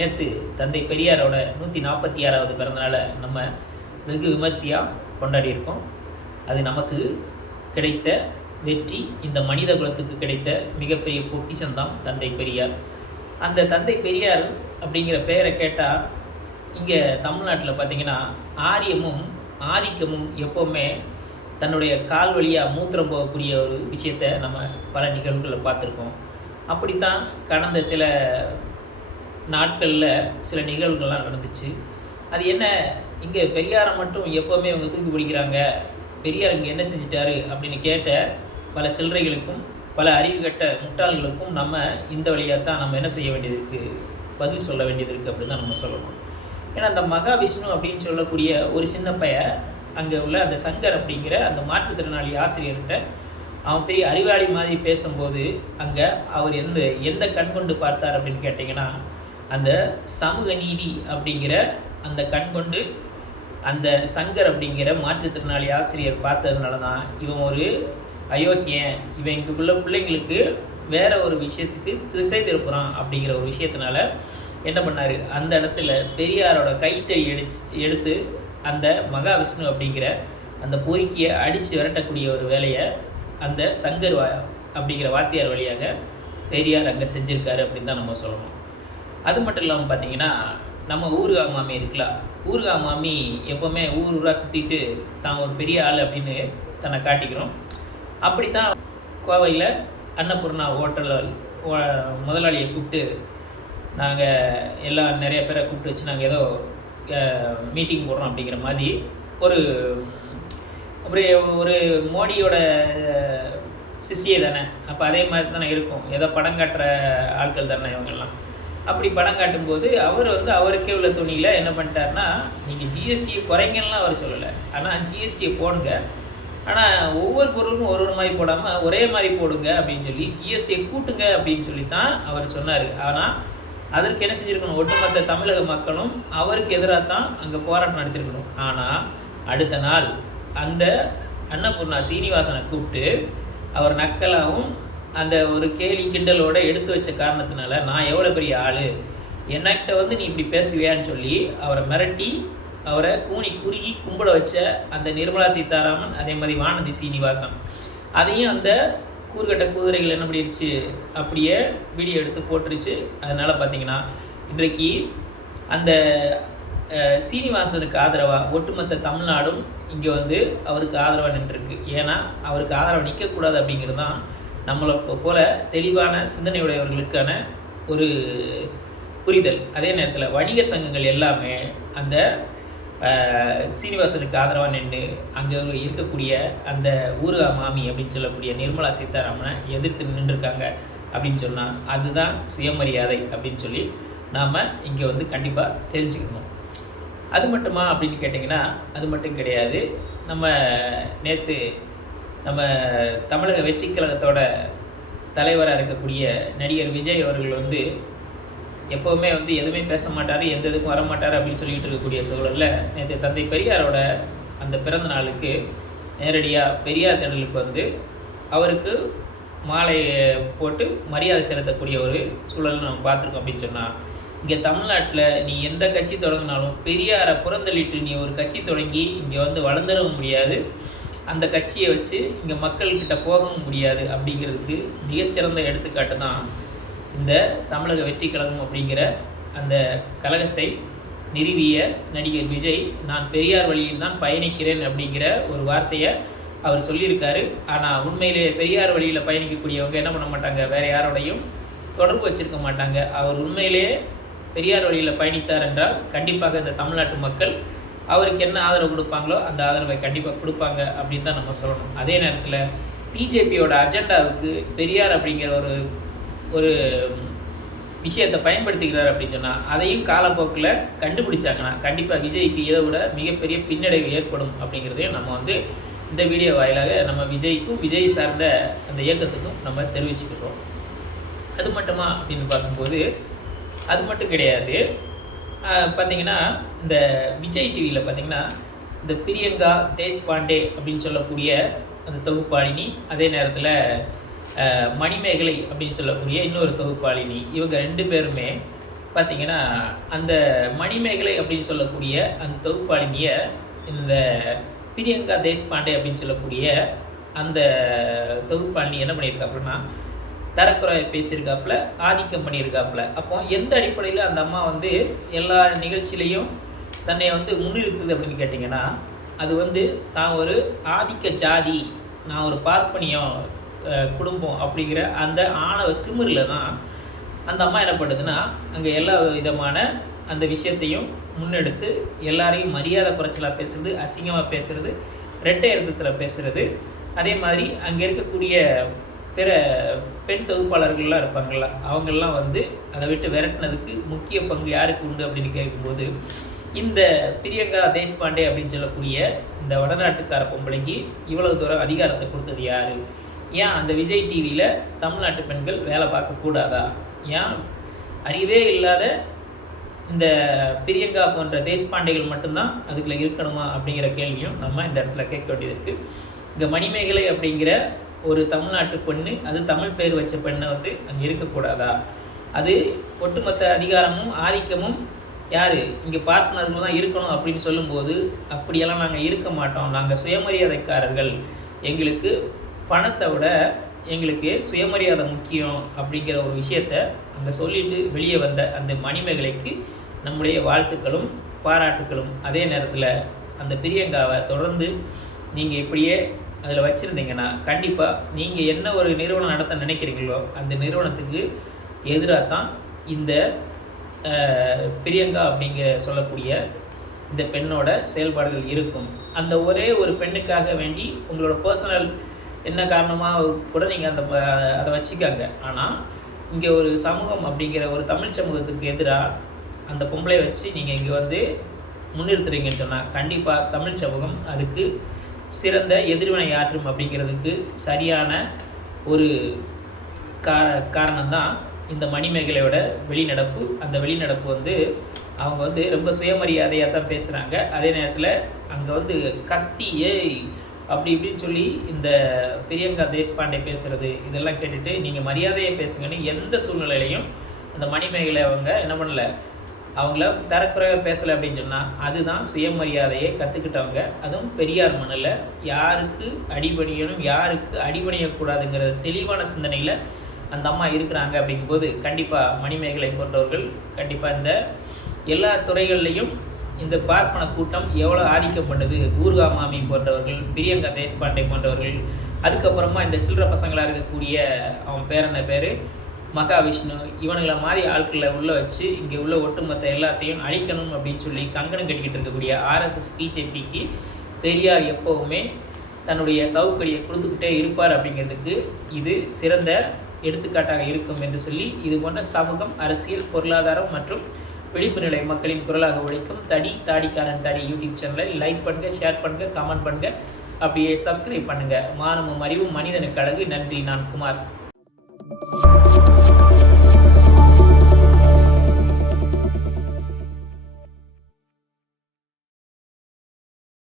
நேற்று தந்தை பெரியாரோட நூற்றி நாற்பத்தி ஆறாவது பிறந்தநாளை நம்ம வெகு விமர்சையாக கொண்டாடியிருக்கோம். அது நமக்கு கிடைத்த வெற்றி இந்த மனித குலத்துக்கு கிடைத்த மிகப்பெரிய பொக்கிஷந்தான் தந்தை பெரியார். அந்த தந்தை பெரியார் அப்படிங்கிற பெயரை கேட்டால் இங்கே தமிழ்நாட்டில் பார்த்திங்கன்னா ஆரியமும் ஆதிக்கமும் எப்போவுமே தன்னுடைய கால் வழியாக மூத்திரம் போகக்கூடிய ஒரு விஷயத்தை நம்ம பல நிகழ்வுகளில் பார்த்துருக்கோம். அப்படித்தான் கடந்த சில நாட்களில் சில நிகழ்வுகள்லாம் நடந்துச்சு. அது என்ன இங்கே பெரியாரை மட்டும் எப்போவுமே இவங்க தூக்கி பிடிக்கிறாங்க பெரியார் இங்கே என்ன செஞ்சிட்டாரு அப்படின்னு கேட்ட பல சில்லறைகளுக்கும் பல அறிவு கட்ட முட்டாள்களுக்கும் நம்ம இந்த வழியாக தான் நம்ம என்ன செய்ய வேண்டியது இருக்குது பதில் சொல்ல வேண்டியது இருக்குது அப்படின்னு தான் நம்ம சொல்லணும். ஏன்னா அந்த மகாவிஷ்ணு அப்படின்னு சொல்லக்கூடிய ஒரு சின்ன பைய அங்கே உள்ள அந்த சங்கர் அப்படிங்கிற அந்த மாற்றுத்திறனாளி ஆசிரியர்கிட்ட அவன் பெரிய அறிவாளி மாதிரி பேசும்போது அங்கே அவர் எந்த எந்த கண் கொண்டு பார்த்தார் அப்படின்னு கேட்டிங்கன்னா அந்த சமூக நீதி அப்படிங்கிற அந்த கண் கொண்டு அந்த சங்கர் அப்படிங்கிற மாற்றுத்திறனாளி ஆசிரியர் பார்த்ததுனால தான் இவன் ஒரு அயோக்கியன். இவன் இங்குள்ள பிள்ளைங்களுக்கு வேற ஒரு விஷயத்துக்கு திசை திருப்புறான் அப்படிங்கிற ஒரு விஷயத்தினால என்ன பண்ணார்? அந்த இடத்துல பெரியாரோட கைத்தறி எடுத்து எடுத்து அந்த மகாவிஷ்ணு அப்படிங்கிற அந்த பொறுக்கியை அடித்து விரட்டக்கூடிய ஒரு வேலையை அந்த சங்கர் வா அப்படிங்கிற வாத்தியார் வழியாக பெரியார் அங்கே செஞ்சுருக்காரு அப்படின்னு தான் நம்ம சொல்லணும். அது மட்டும் இல்லாமல் பார்த்தீங்கன்னா நம்ம ஊருகா மாமி இருக்கலாம் ஊருகா மாமி எப்போவுமே ஊர் ஊராக சுற்றிட்டு தான் ஒரு பெரிய ஆள் அப்படின்னு தன்னை காட்டிக்கிறோம். அப்படித்தான் கோவையில் அன்னபூர்ணா ஹோட்டலில் முதலாளியை கூப்பிட்டு நாங்கள் எல்லாம் நிறைய பேரை கூப்பிட்டு வச்சு நாங்கள் ஏதோ மீட்டிங் போடுறோம் அப்படிங்கிற மாதிரி ஒரு அப்புறம் ஒரு மோடியோட சிஷியை தானே அப்போ அதே மாதிரி தானே இருக்கும். ஏதோ படம் காட்டுற ஆட்கள் தானே இவங்கெல்லாம். அப்படி படம் காட்டும்போது அவர் வந்து அவருக்கே உள்ள துணியில் என்ன பண்ணிட்டாருன்னா நீங்கள் ஜிஎஸ்டியை குறைங்கன்னா அவர் சொல்லலை. ஆனால் ஜிஎஸ்டியை போடுங்க. ஆனால் ஒவ்வொரு பொருளுக்கும் ஒரு ஒரு மாதிரி போடாமல் ஒரே மாதிரி போடுங்க அப்படின்னு சொல்லி ஜிஎஸ்டியை கூட்டுங்க அப்படின்னு சொல்லி தான் அவர் சொன்னார். ஆனால் அதற்கு என்ன செஞ்சுருக்கணும்? ஒட்டுமொத்த தமிழக மக்களும் அவருக்கு எதிராக தான் அங்கே போராட்டம் நடத்திருக்கணும். ஆனால் அடுத்த நாள் அந்த அன்னபூர்ணா சீனிவாசனை கூப்பிட்டு அவர் நக்கலாகவும் அந்த ஒரு கேலி கிண்டலோட எடுத்து வச்ச காரணத்தினால நான் எவ்வளோ பெரிய ஆள்? என்னக்கிட்ட வந்து நீ இப்படி பேசுவியான்னு சொல்லி அவரை மிரட்டி அவரை கூனி குறுகி கும்பிட வச்ச அந்த நிர்மலா சீதாராமன் அதே மாதிரி வானதி சீனிவாசன். அதையும் அந்த கூறுகட்ட குதிரைகள் என்ன பண்ணிருச்சு? அப்படியே வீடியோ எடுத்து போட்டுருச்சு. அதனால் பார்த்தீங்கன்னா இன்றைக்கு அந்த சீனிவாசனுக்கு ஆதரவாக ஒட்டுமொத்த தமிழ்நாடும் இங்கே வந்து அவருக்கு ஆதரவாக நின்றுருக்கு. ஏன்னா அவருக்கு ஆதரவாக நிற்கக்கூடாது அப்படிங்கிறது தான் நம்மளை போல தெளிவான சிந்தனையுடையவர்களுக்கான ஒரு புரிதல். அதே நேரத்தில் வணிகர் சங்கங்கள் எல்லாமே அந்த சீனிவாசனுக்கு ஆதரவாக நின்று அங்கே இருக்கக்கூடிய அந்த ஊருகா மாமி அப்படின்னு சொல்லக்கூடிய நிர்மலா சீதாராமனை எதிர்த்து நின்றுருக்காங்க அப்படின்னு சொன்னால் அதுதான் சுயமரியாதை அப்படின்னு சொல்லி நாம் இங்கே வந்து கண்டிப்பாக தெரிஞ்சுக்கணும். அது மட்டுமா அப்படின்னு கேட்டிங்கன்னா அது மட்டும் கிடையாது. நம்ம நேற்று நம்ம தமிழக வெற்றி கழகத்தோட தலைவராக இருக்கக்கூடிய நடிகர் விஜய் அவர்கள் வந்து எப்போவுமே வந்து எதுவுமே பேச மாட்டார் எந்த இதுக்கும் வர மாட்டார் அப்படின்னு சொல்லிட்டு இருக்கக்கூடிய சூழலில் நேற்று தந்தை பெரியாரோட அந்த பிறந்த நாளுக்கு நேரடியாக பெரியார் திடலுக்கு வந்து அவருக்கு மாலை போட்டு மரியாதை செலுத்தக்கூடிய ஒரு சூழல் நம்ம பார்த்துருக்கோம் அப்படின்னு சொன்னால் இங்கே தமிழ்நாட்டில் நீ எந்த கட்சி தொடங்கினாலும் பெரியாரை புறந்தள்ளிட்டு நீ ஒரு கட்சி தொடங்கி இங்கே வந்து வளர்ந்துடவும் முடியாது. அந்த கட்சியை வச்சு இங்கே மக்கள்கிட்ட போகவும் முடியாது அப்படிங்கிறதுக்கு மிகச்சிறந்த எடுத்துக்காட்டு தான் இந்த தமிழக வெற்றி கழகம் அப்படிங்கிற அந்த கழகத்தை நிறுவிய நடிகர் விஜய் நான் பெரியார் வழியில் தான் பயணிக்கிறேன் அப்படிங்கிற ஒரு வார்த்தையை அவர் சொல்லியிருக்காரு. ஆனால் உண்மையிலே பெரியார் வழியில் பயணிக்கக்கூடியவங்க என்ன பண்ண மாட்டாங்க? வேறு யாரோடையும் தொடர்பு வச்சுருக்க மாட்டாங்க. அவர் உண்மையிலேயே பெரியார் வழியில் பயணித்தார் என்றால் கண்டிப்பாக இந்த தமிழ்நாட்டு மக்கள் அவருக்கு என்ன ஆதரவு கொடுப்பாங்களோ அந்த ஆதரவை கண்டிப்பாக கொடுப்பாங்க அப்படின்னு தான் நம்ம சொல்லணும். அதே நேரத்தில் பிஜேபியோட அஜெண்டாவுக்கு பெரியார் அப்படிங்கிற ஒரு ஒரு விஷயத்தை பயன்படுத்திக்கிறார் அப்படின்னு சொன்னால் அதையும் காலப்போக்கில் கண்டுபிடிச்சாங்கன்னா கண்டிப்பாக விஜய்க்கு இதை விட மிகப்பெரிய பின்னடைவு ஏற்படும் அப்படிங்கிறதையும் நம்ம வந்து இந்த வீடியோ வாயிலாக நம்ம விஜய்க்கும் விஜய் சார்ந்த அந்த இயக்கத்துக்கும் நம்ம தெரிவிச்சுக்கிறோம். அது மட்டுமா அப்படின்னு பார்க்கும்போது அது மட்டும் கிடையாது. பார்த்தீங்கன்னா இந்த விஜய் டிவியில் பார்த்தீங்கன்னா இந்த பிரியங்கா தேஷ்பாண்டே அப்படின்னு சொல்லக்கூடிய அந்த தொகுப்பாளினி அதே நேரத்தில் மணிமேகலை அப்படின்னு சொல்லக்கூடிய இன்னொரு தொகுப்பாளினி இவங்க ரெண்டு பேருமே பார்த்திங்கன்னா அந்த மணிமேகலை அப்படின்னு சொல்லக்கூடிய அந்த தொகுப்பாளினியை இந்த பிரியங்கா தேஷ்பாண்டே அப்படின்னு சொல்லக்கூடிய அந்த தொகுப்பாளினி என்ன பண்ணியிருக்காப்புன்னா தரக்குறை பேசியிருக்காப்புல ஆதிக்கம் பண்ணியிருக்காப்புல. அப்போ எந்த அடிப்படையில் அந்த அம்மா வந்து எல்லா நிகழ்ச்சியிலையும் தன்னை வந்து முன்னிறுத்துது அப்படின்னு கேட்டிங்கன்னா அது வந்து தான் ஒரு ஆதிக்க ஜாதி நான் ஒரு பார்ப்பனியம் குடும்பம் அப்படிங்கிற அந்த ஆணவ திமிரில் தான் அந்த அம்மா என்ன பண்ணுதுன்னா அங்கே எல்லா விதமான அந்த விஷயத்தையும் முன்னெடுத்து எல்லாரையும் மரியாதை குறைச்சலாக பேசுறது அசிங்கமாக பேசுறது ரெட்டை அர்த்தத்தில் பேசுறது. அதே மாதிரி அங்கே இருக்கக்கூடிய பிற பெண் தொகுப்பாளர்கள்லாம் இருப்பாங்கள்ல அவங்கெல்லாம் வந்து அதை விட்டு விரட்டினதுக்கு முக்கிய பங்கு யாருக்கு உண்டு அப்படின்னு கேட்கும்போது இந்த பிரியங்கா தேஷ்பாண்டே அப்படின்னு சொல்லக்கூடிய இந்த வடநாட்டுக்கார பொம்பளைக்கு இவ்வளவு தூரம் அதிகாரத்தை கொடுத்தது யார்? ஏன் அந்த விஜய் டிவியில் தமிழ்நாட்டு பெண்கள் வேலை பார்க்கக்கூடாதா ஏன் அறிவே இல்லாத இந்த பிரியங்கா போன்ற தேஷ்பாண்டைகள் மட்டும்தான் அதுக்குள்ளே இருக்கணுமா அப்படிங்கிற கேள்வியும் நம்ம இந்த இடத்துல கேட்க வேண்டியது இருக்குது இங்கே மணிமேகலை அப்படிங்கிற ஒரு தமிழ்நாட்டு பெண்ணு அது தமிழ் பேர் வச்ச பெண்ணை வந்து அங்கே இருக்கக்கூடாதா? அது ஒட்டுமொத்த அதிகாரமும் ஆதிக்கமும் யார்? இங்கே பார்ட்னர்கள் தான் இருக்கணும் அப்படின்னு சொல்லும்போது அப்படியெல்லாம் நாங்கள் இருக்க மாட்டோம். நாங்கள் சுயமரியாதைக்காரர்கள். எங்களுக்கு பணத்தை விட எங்களுக்கு சுயமரியாதை முக்கியம் அப்படிங்கிற ஒரு விஷயத்த அங்கே சொல்லிட்டு வெளியே வந்த அந்த மணிமேகலைக்கு நம்முடைய வாழ்த்துக்களும் பாராட்டுக்களும். அதே நேரத்தில் அந்த பிரியங்காவை தொடர்ந்து நீங்கள் இப்படியே அதில் வச்சுருந்தீங்கன்னா கண்டிப்பாக நீங்கள் என்ன ஒரு நிறுவனம் நடத்த நினைக்கிறீங்களோ அந்த நிறுவனத்துக்கு எதிராக தான் இந்த பிரியங்கா அப்படிங்கிற சொல்லக்கூடிய இந்த பெண்ணோட செயல்பாடுகள் இருக்கும். அந்த ஒரே ஒரு பெண்ணுக்காக வேண்டி உங்களோட பர்சனல் என்ன காரணமாக கூட நீங்கள் அந்த ப- அதை வச்சுக்காங்க. ஆனால் இங்கே ஒரு சமூகம் அப்படிங்கிற ஒரு தமிழ் சமூகத்துக்கு எதிராக அந்த பொம்பளை வச்சு நீங்கள் இங்கே வந்து முன்னிறுத்துறீங்கன்னு சொன்னால் கண்டிப்பாக தமிழ் சமூகம் அதுக்கு சிறந்த எதிர்வினை ஆற்றும் அப்படிங்கிறதுக்கு சரியான ஒரு கார காரணம்தான் இந்த மணிமேகலையோட வெளிநடப்பு. அந்த வெளிநடப்பு வந்து அவங்க வந்து ரொம்ப சுயமரியாதையாக தான் பேசுகிறாங்க அதே நேரத்தில் அங்கே வந்து கத்தி ஏய்! அப்படி இப்படின்னு சொல்லி இந்த பிரியங்கா தேஷ்பாண்டே பேசுகிறது இதெல்லாம் கேட்டுட்டு நீங்கள் மரியாதையை பேசுங்கன்னு எந்த சூழ்நிலையிலையும் அந்த மணிமேகலை அவங்க என்ன பண்ணல அவங்கள தரக்குறைவாக பேசலை அப்படின்னு சொன்னால் அதுதான் சுயமரியாதையை கற்றுக்கிட்டவங்க அதுவும் பெரியார் மண்ணில் யாருக்கு அடிபணியணும் யாருக்கு அடிபணியக்கூடாதுங்கிற தெளிவான சிந்தனையில் அந்த அம்மா இருக்கிறாங்க அப்படிங்கும்போது கண்டிப்பாக மணிமேகலை போன்றவர்கள் கண்டிப்பாக இந்த எல்லா துறைகள்லையும் இந்த பார்ப்பன கூட்டம் எவ்வளோ ஆதிக்கம் பண்ணுது? ஊர்கா மாமி போன்றவர்கள் பிரியங்கா தேஷ்பாண்டே போன்றவர்கள் அதுக்கப்புறமா இந்த சில்லற பசங்களாக இருக்கக்கூடிய அவன் பேர் என்ன பேர் மகாவிஷ்ணு இவனுங்களை மாதிரி ஆட்களை உள்ளே வச்சு இங்கே உள்ள ஒட்டுமொத்த எல்லாத்தையும் அழிக்கணும் அப்படின்னு சொல்லி கங்கணம் கட்டிக்கிட்டு இருக்கக்கூடிய ஆர்எஸ்எஸ் பிஜேபிக்கு பெரியார் எப்போவுமே தன்னுடைய சவுக்கடியை கொடுத்துக்கிட்டே இருப்பார் அப்படிங்கிறதுக்கு இது சிறந்த எடுத்துக்காட்டாக இருக்கும் என்று சொல்லி இது போன்ற சமூகம் அரசியல் பொருளாதாரம் மற்றும் விழிப்பு நிலை மக்களின் குரலாக உழைக்கும் தடி தாடிக்காரன் தடி யூடியூப் சேனலை லைக் பண்ணுங்கள் ஷேர் பண்ணுங்கள் கமெண்ட் பண்ணுங்கள் அப்படியே சப்ஸ்கிரைப் பண்ணுங்கள் மானமும் அறிவும் மனிதனுக்கு அழகு. நன்றி நான் குமார்.